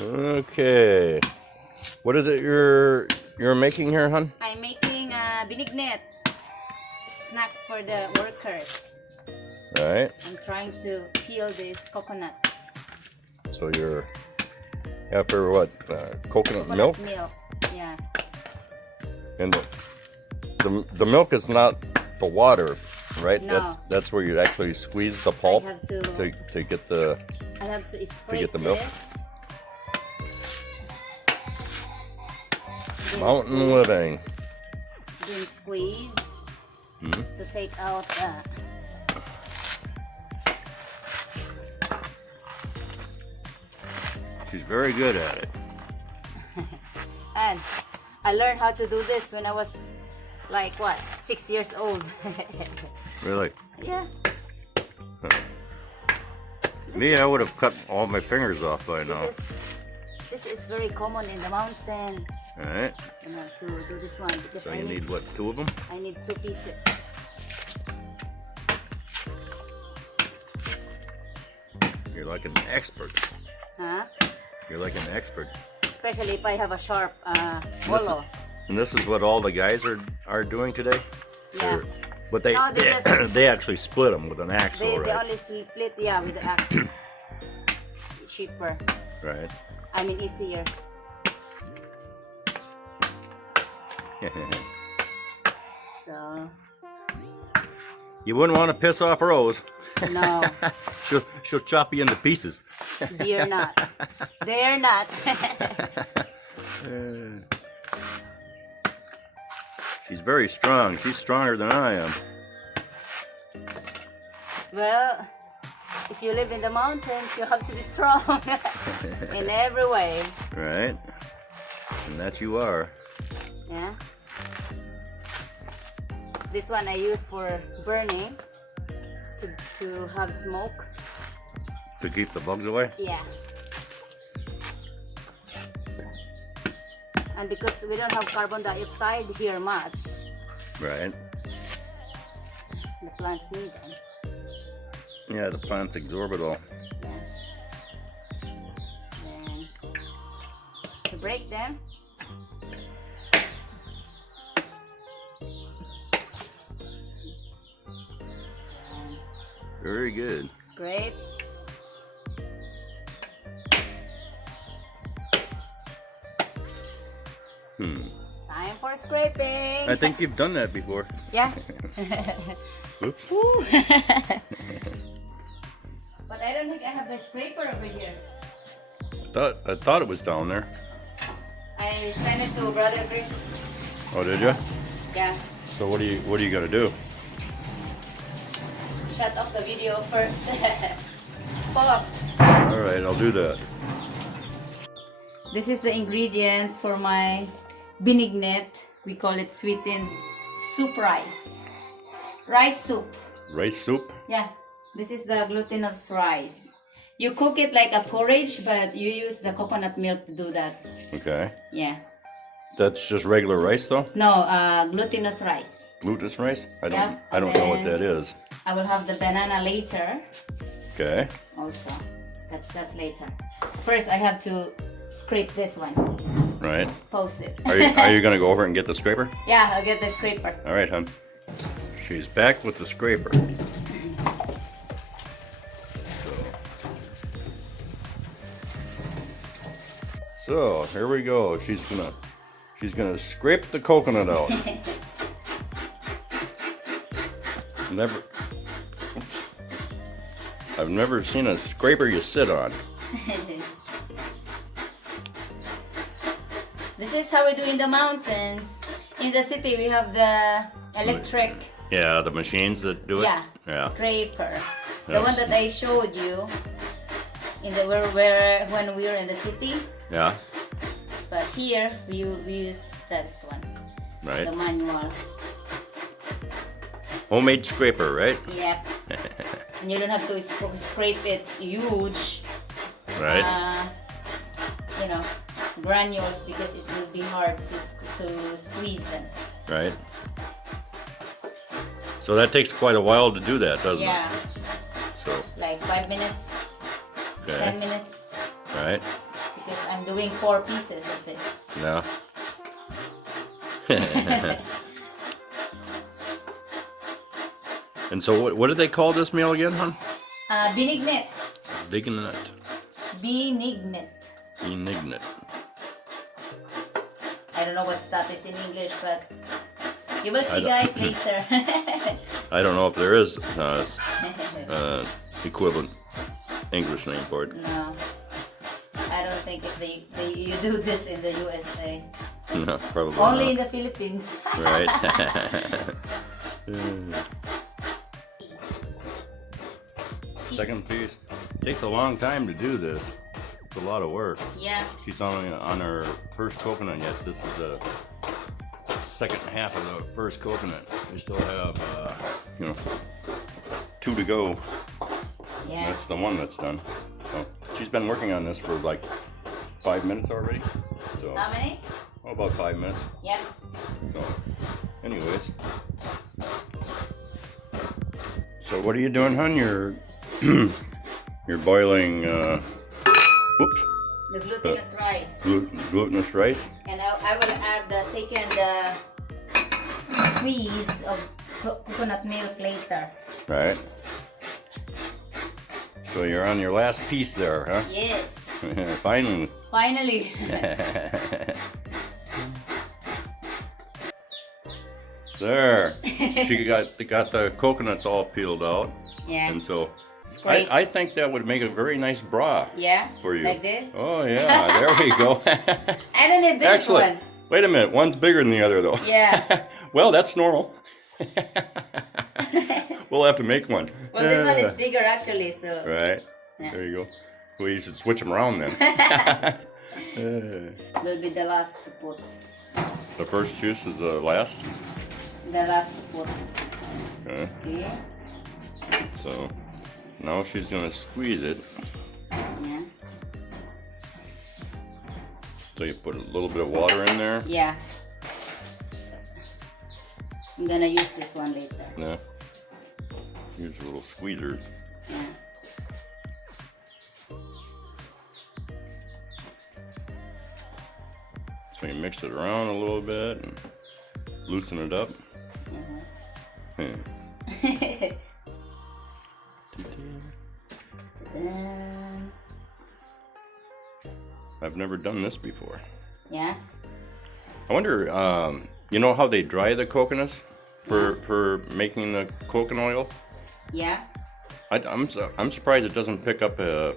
Okay. What is it you're making here, hon? I'm making binignet snacks for the workers. All right. I'm trying to peel this coconut. So you're after what? Coconut milk? Milk, yeah. And the milk is not the water, right? No. That's where you actually squeeze the pulp I have to get the. I have to scrape the milk? this. Mountain living. Then squeeze to take out She's very good at it. and I learned how to do this when I was like what, 6 years old. Really? Yeah. Me, I would have cut all my fingers off by now. This is very common in the mountain. All right. You know, to do this one because So you need what, 2 of them? I need 2 pieces. You're like an expert. Huh? You're like an expert. Especially if I have a sharp bolo. And this is what all the guys are doing today? Yeah. But they No, they actually split them with an axe, They right? only split, yeah, with the axe. Cheaper. Right. I mean, easier. So. You wouldn't want to piss off Rose. No. she'll chop you into pieces. They're not. They're not. She's very strong. She's stronger than I am. Well, if you live in the mountains, you have to be strong in every way. Right. And that you are. Yeah. This one I use for burning to have smoke. To keep the bugs away? Yeah. And because we don't have carbon dioxide here much, Right. the plants need them. Yeah, the plants absorb it all. Yeah. And to break them, Very good. scrape. Time for scraping. I think you've done that before. Yeah. Oops. Woo. But I don't think I have the scraper over here. I thought it was down there. I sent it to Brother Chris. Oh, did you? Yeah. So what are you gonna do? Shut off the video first. Pause. All right, I'll do that. This is the ingredients for my binignet. We call it sweetened soup rice. Rice soup. Rice soup? Yeah. This is the glutinous rice. You cook it like a porridge, but you use the coconut milk to do that. Okay. Yeah. That's just regular rice though? No, glutinous rice. Glutinous rice? I Yeah, don't know what that is. I will have the banana later. Okay. Also, that's later. First, I have to scrape this one. Right. Post it. Are you gonna go over and get the scraper? Yeah, I'll get the scraper. All right, hon. She's back with the scraper. So here we go. She's gonna scrape the coconut out. I've never seen a scraper you sit on. This is how we do in the mountains. In the city, we have the electric. Yeah, the machines that do it. Yeah. Yeah. Scraper. The Yes. one that I showed you in the when we were in the city. Yeah. But here we use this one. Right. The manual. Homemade scraper, right? Yep. And you don't have to scrape it huge. Right. You know, granules because it will be hard to squeeze them. Right. So that takes quite a while to do that, doesn't Yeah. it? So, Like 5 minutes, okay. 10 minutes. Right. because I'm doing 4 pieces of this. Yeah. And so what do they call this meal again, hon? Benignit. Benignit. Benignit. Benignit. I don't know what that is in English, but you will see, guys, later. I don't know if there is equivalent English name for it. No, I don't think if you do this in the USA. No, probably Only not. in the Philippines. Right. Second piece. Takes a long time to do this. It's a lot of work. Yeah. She's only on her first coconut yet. This is the second half of the first coconut. We still have, 2 to go. Yeah. That's the one that's done. So she's been working on this for like 5 minutes already. So How many? about 5 minutes. Yeah. So, anyways. So what are you doing, hon? You're you're boiling. Oops. The glutinous rice. Glutinous rice. And I will add the second squeeze of coconut milk later. Right. So you're on your last piece there, huh? Yes. Finally. Finally. There. She got the coconuts all peeled out. Yeah. And so Scrape. I think that would make a very nice bra Yeah. for you. Like this. Oh yeah, there we go. I don't need this Excellent. one. Wait a minute, one's bigger than the other though. Yeah. Well, that's normal. We'll have to make one. Well, this one is bigger actually, so. Right. Yeah. There you go. Well, you should switch them around then. Will be the last to put. The first juice is the last. The last to put. Okay. Okay. So now she's gonna squeeze it. Yeah. So you put a little bit of water in there. Yeah. I'm gonna use this one later. Yeah. Use a little squeezer. Yeah. So you mix it around a little bit and loosen it up. I've never done this before. Yeah. I wonder, you know how they dry the coconuts for making the coconut oil? Yeah. I'm surprised it doesn't pick up a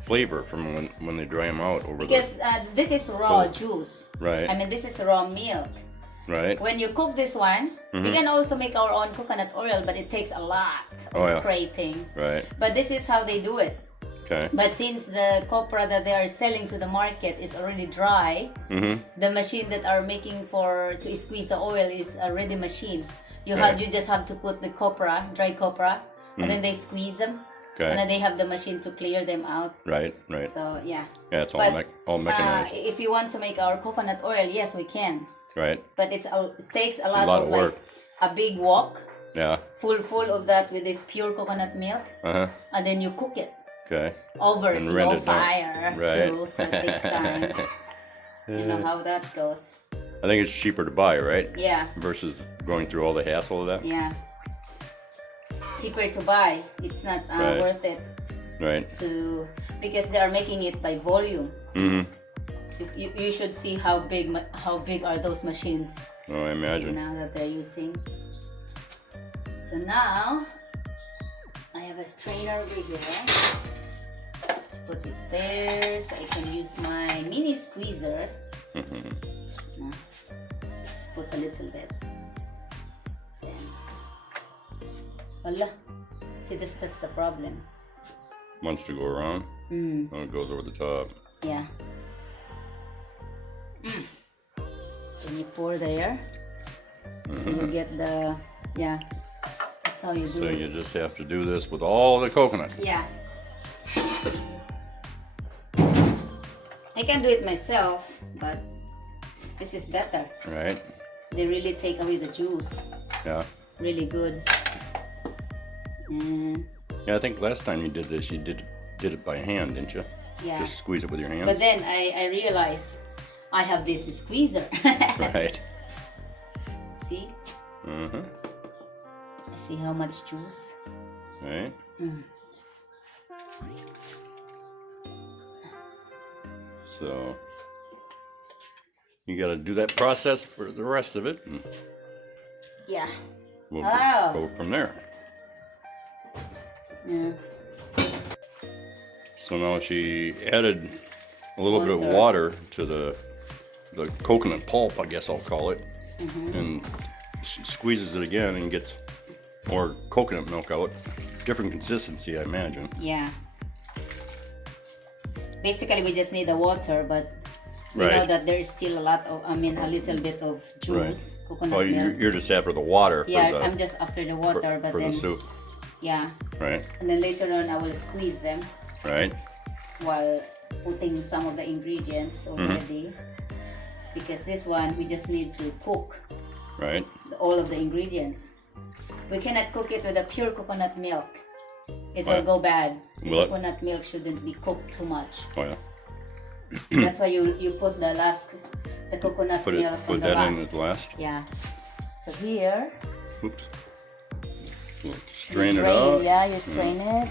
flavor from when they dry them out over Because this is raw juice. Right. I mean, this is raw milk. Right. When you cook this one, we can also make our own coconut oil, but it takes a lot of scraping. Right. But this is how they do it. Okay. But since the copra that they are selling to the market is already dry, the machine that are making to squeeze the oil is a ready machine. You just have to put the copra, dry copra, and then they squeeze them, and then they have the machine to clear them out. Right. Right. So yeah. Yeah, it's all mechanized. If you want to make our coconut oil, yes, we can. Right. But it takes a lot of work. Like a big wok. Yeah. Full of that with this pure coconut milk, and then you cook it. Okay. Over slow fire Right. too, so it takes time. You know how that goes. I think it's cheaper to buy, right? Yeah. Versus going through all the hassle of that. Yeah. Cheaper to buy. It's not worth it. Right. Because they are making it by volume. Mm-hmm. You should see how big are those machines. Oh, I imagine. Now that they're using. So now I have a strainer over here. Put it there so I can use my mini squeezer. No, just put a little bit. Then, voila. See, that's the problem. Wants to go around. Oh, it goes over the top. Yeah. Then you pour there. So you get the, that's how you do So it. you just have to do this with all the coconut. Yeah. I can do it myself, but this is better. Right. They really take away the juice. Yeah. Really good. And Yeah, I think last time you did this, you did it by hand, didn't you? Yeah. Just squeeze it with your hands. But then I realized I have this squeezer. Right. See? Uh-huh. See how much juice? Right. So you got to do that process for the rest of it, and Yeah. we'll Oh. go from there. Yeah. So now she added a little bit of Water. water to the coconut pulp, I guess I'll call it, and she squeezes it again and gets more coconut milk out. Different consistency, I imagine. Yeah. Basically, we just need the water, but we know Right. that there is still a lot of, a little bit of juice, coconut Oh, milk. you're just after the water Yeah, for the, I'm just after the water, but for then the soup, yeah, right? and then later on I will squeeze them Right. while putting some of the ingredients already. Because this one we just need to cook Right. all of the ingredients. We cannot cook it with a pure coconut milk. It will Why? go bad. The Will it? coconut milk shouldn't be cooked too much. Oh yeah. That's why you put the coconut Put milk on the that last. in at last. Yeah. So here, Oops. We'll strain it drain, out. yeah, you strain it.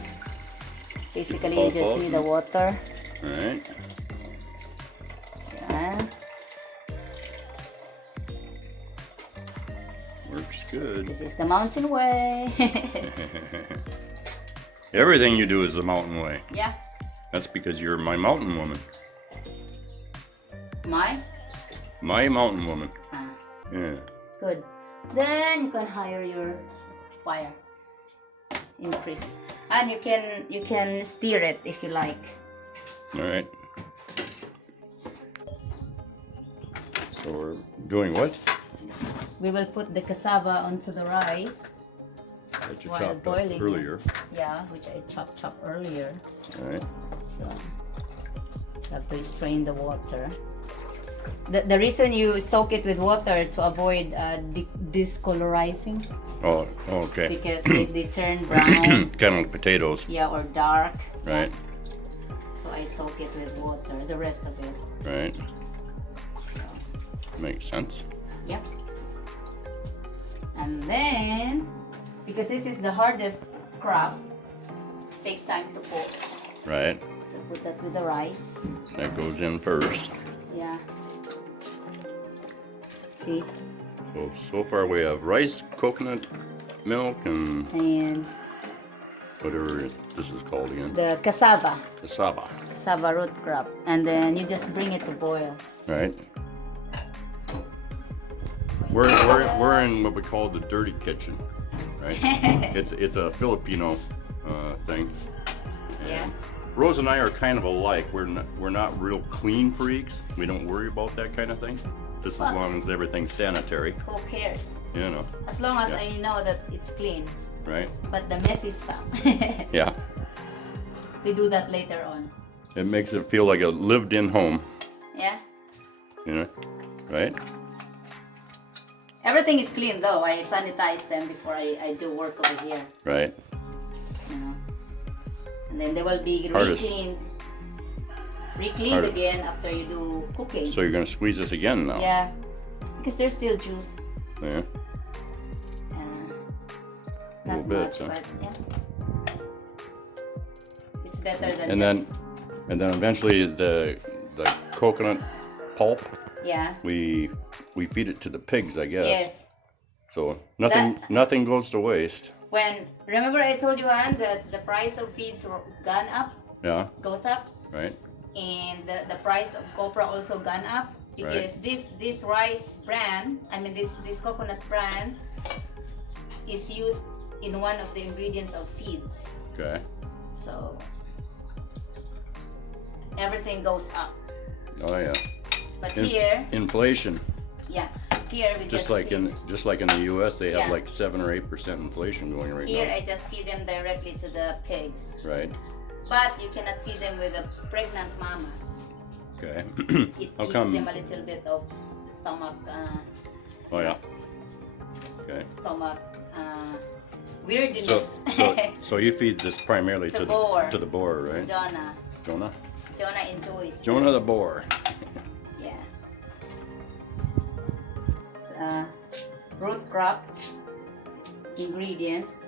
Basically, you pulp just out. need the water. All right. Yeah. Works good. This is the mountain way. Everything you do is the mountain way. Yeah. That's because you're my mountain woman. My? My mountain woman. Ah, Yeah. good. Then you can hire your fire. Increase. And you can steer it if you like. All right. So we're doing what? We will put the cassava onto the rice. That you While chopped up boiling. earlier. Yeah, which I chopped earlier. All right. So you have to strain the water. The reason you soak it with water to avoid discolorizing, Oh, okay. because they turn brown, Kind of like potatoes, yeah, or dark. right? So I soak it with water, the rest of it. Right. So, Makes sense. yeah. And then, because this is the hardest crop, it takes time to cook. Right. So put that with the rice. That goes in first. Yeah. See? So far we have rice, coconut milk, and And whatever this is called again. the cassava Cassava. root crop, and then you just bring it to boil. Right. We're in what we call the dirty kitchen, right? it's a Filipino thing. And Yeah. Rose and I are kind of alike. We're not real clean freaks. We don't worry about that kind of thing. Just as long as everything's sanitary, Who cares? you know. As long as Yeah. I know that it's clean. Right? But the messy stuff, Yeah. we do that later on. It makes it feel like a lived-in home, Yeah. you know. Right? Everything is clean though. I sanitize them before I do work over here. Right. You know. And then they will be Hardest. recleaned Hardest. again after you do cooking. So you're gonna squeeze this again now. Yeah. Because there's still juice. Yeah. Not Little bit, much, huh? but yeah. It's better than And just, then eventually the coconut pulp, yeah. we feed it to the pigs, I guess. Yes. So nothing goes to waste. When remember I told you, Han, that the price of feeds gone up, Yeah. goes up, Right. and the price of copra also gone up because this rice brand, this coconut brand, is used in one of the ingredients of feeds. Okay. So everything goes up. Oh yeah. But here, Inflation. yeah, here we Just just like feed, in the U.S. they have Yeah. like 7 or 8% inflation going right here now. I just feed them directly to the pigs. Right. But you cannot feed them with the pregnant mamas. Okay. It How gives come? them a little bit of stomach Oh yeah. Okay. weirdness. So you feed this primarily To to boar. the boar, right? Jonah. Jonah. Jonah enjoys. Jonah the boar. Yeah. Root crops ingredients.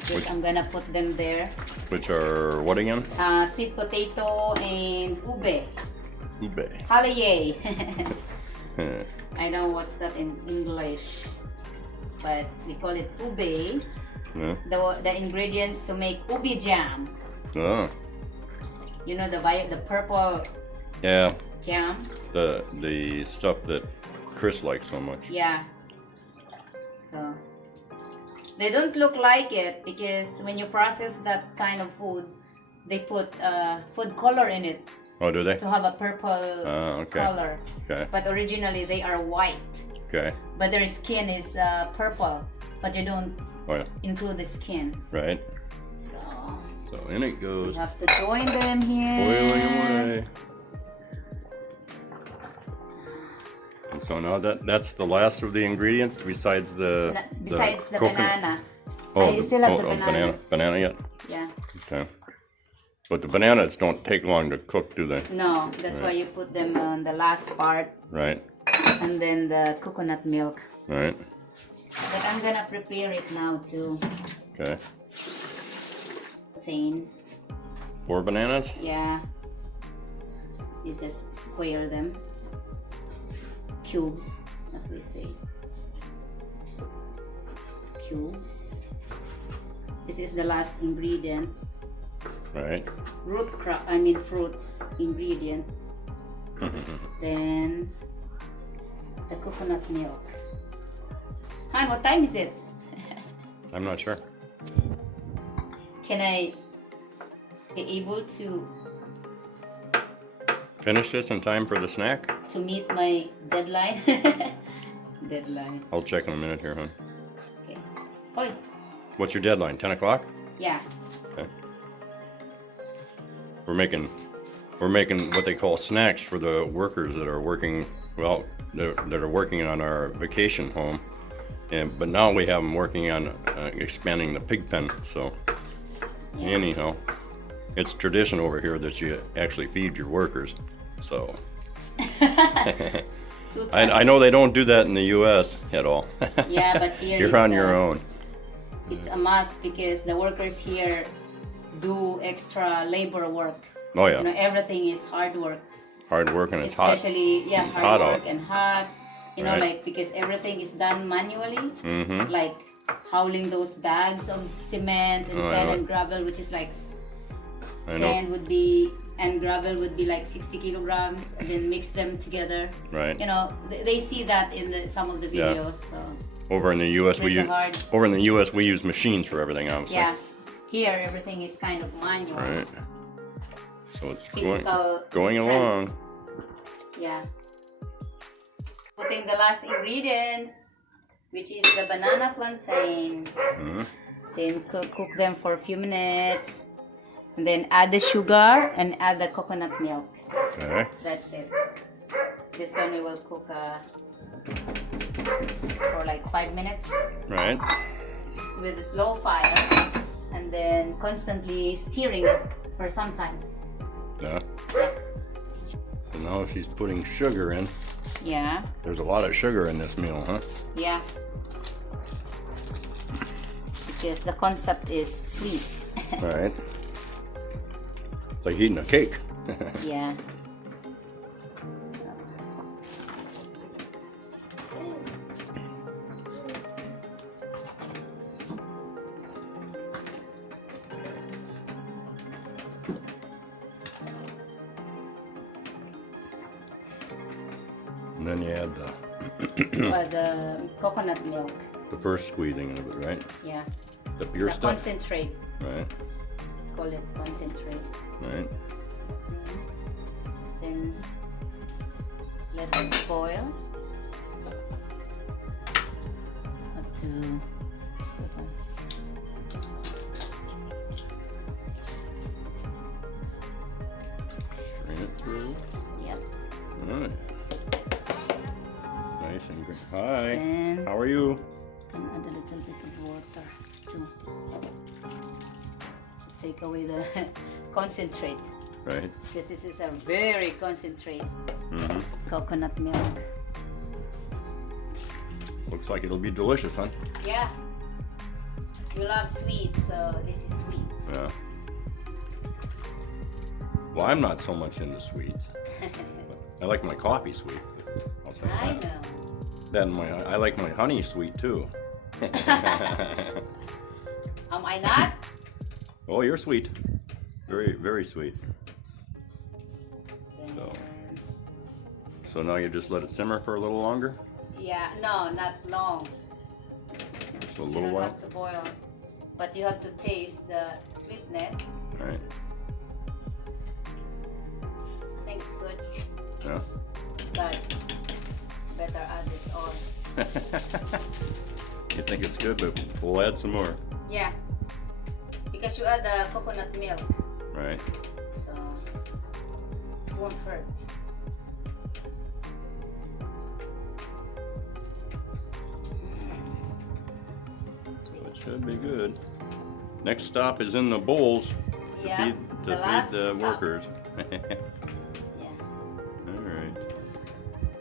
Because I'm gonna put them there. Which are what again? Sweet potato and ube. Ube. Holiday. I don't know what's that in English, but we call it ube. Yeah. The ingredients to make ube jam. Oh. You know the purple Yeah. jam. The stuff that Chris likes so much. Yeah. So they don't look like it because when you process that kind of food, they put food color in it Oh, do they? to have a purple Okay. color. Okay. But originally they are white. Okay. But their skin is purple. But you don't Oh yeah. include the skin. Right. So So in it you goes. have to join them here. Boiling away. And so now that's the last of the ingredients besides the Besides the coconut. banana. Oh, You still have the banana. banana yet? Yeah. Okay. But the bananas don't take long to cook, do they? No, that's why you put them on the last part. Right. And then the coconut milk. Right. But I'm gonna prepare it now to Okay. contain. 4 bananas. Yeah. You just square them. Cubes, as we say. Cubes. This is the last ingredient. Right. Fruits ingredient. Then the coconut milk. Han, what time is it? I'm not sure. Can I be able to Finish this in time for the snack? meet my deadline? Deadline. I'll check in a minute here, hon. Okay. Oi. What's your deadline? 10 o'clock? Yeah. Okay. We're making what they call snacks for the workers that are working, well, that are working on our vacation home. But now we have them working on expanding the pig pen. So anyhow, it's tradition over here that you actually feed your workers. So I know they don't do that in the U.S. at all. Yeah, but here You're it's, on your own. It's a must because the workers here do extra labor work. Oh You know, yeah, everything is hard work. hard work and it's hot. Especially, yeah, It's hard hot work out. and hot. You know, Right. like because everything is done manually. Mm-hmm. Like hauling those bags of cement and Oh, I sand know. and gravel, which is like I know. sand would be and gravel would be like 60 kilograms, and then mix them together. Right. You know, they see that in some of the Yeah. videos. So Over in the U.S. we Pretty use hard. over in the U.S. we use machines for everything, obviously. yeah, here everything is kind of manual. Right. So it's Physical going strength. along. Yeah. Putting the last ingredients, which is the banana plantain. Mhm. Then cook them for a few minutes. And then add the sugar and add the coconut milk. Okay. That's it. This one we will cook for like 5 minutes Right. with a slow fire. And then constantly stirring it for sometimes. Yeah. Yeah. So now she's putting sugar in. Yeah. There's a lot of sugar in this meal, huh? Yeah. Because the concept is sweet. Right. It's like eating a cake. Yeah. So. And then you add The coconut milk. the first squeezing of it, right? Yeah. The pure The stuff. concentrate. Right. Call it concentrate. Right. Then let it boil up to what's that one? Strain it through. Yep. Alright. Nice and green. Hi. Then How are you? can add a little bit of water to take away the concentrate. Right. Because this is a very concentrated Mm-hmm. coconut milk. Looks like it'll be delicious, huh? Yeah. You love sweet, so this is sweet. Yeah. Well, I'm not so much into sweets. I like my coffee sweet. I'll say I that. know. Then I like my honey sweet too. Am I not? Oh, you're sweet. Very, very sweet. Then, So now you just let it simmer for a little longer? yeah, no, not long. So a You little don't while? have to boil. But you have to taste the sweetness. All right. I think it's good. Yeah. But better add this on. You think it's good, but we'll add some more. Yeah. Because you add the coconut milk. Right. So it won't hurt. It should be good. Next stop is in the bowls Yeah. to the feed last the stop. workers.